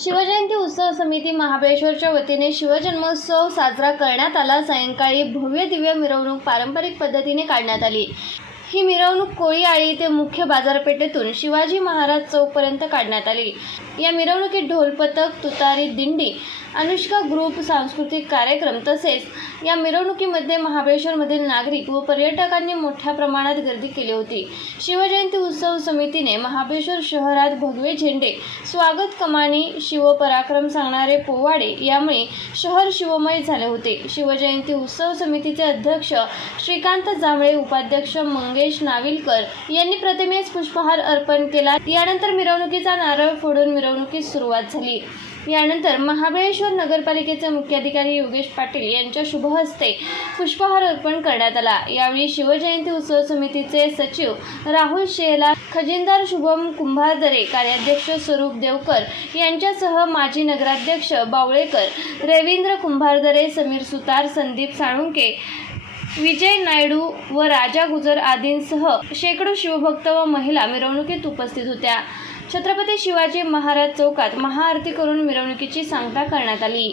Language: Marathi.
शिवजयंती उत्सव समिती महाबळेश्वरच्या वतीने शिवजन्मोत्सव साजरा करण्यात आला. सायंकाळी भव्य दिव्य मिरवणूक पारंपरिक पद्धतीने काढण्यात आली. ही मिरवणूक कोळीआळी ते मुख्य बाजारपेठेतून शिवाजी महाराज चौकपर्यंत काढण्यात आली. या मिरवणुकीत ढोलपथक तुतारी दिंडी अनुष्का ग्रुप सांस्कृतिक कार्यक्रम तसेच या मिरवणुकीमध्ये महाबळेश्वरमधील नागरिक व पर्यटकांनी मोठ्या प्रमाणात गर्दी केली होती. शिवजयंती उत्सव समितीने महाबळेश्वर शहरात भगवे झेंडे स्वागत कमानी शिवपराक्रम सांगणारे पोवाडे यामुळे शहर शिवमय झाले होते. शिवजयंती उत्सव समितीचे अध्यक्ष श्रीकांत जांभळे उपाध्यक्ष नागेश नाविलकर यांनी प्रतिमेस पुष्पहार अर्पण केला. यानंतर मिरवणुकीचा नारळ फोडून मिरवणुकीस सुरुवात झाली. यानंतर महाबळेश्वर नगरपालिकेचे मुख्याधिकारी योगेश पाटील यांच्या शुभहस्ते पुष्पहार अर्पण करण्यात आला. यावेळी शिवजयंती उत्सव समितीचे सचिव राहुल शेला खजिनदार शुभम कुंभारदरे कार्याध्यक्ष स्वरूप देवकर यांच्यासह माजी नगराध्यक्ष बावळेकर रवींद्र कुंभारदरे समीर सुतार संदीप साळुंके विजय नायडू व राजा गुजर आदींसह शेकडो शिवभक्त व महिला मिरवणुकीत उपस्थित होत्या. छत्रपती शिवाजी महाराज चौकात महाआरती करून मिरवणुकीची सांगता करण्यात आली.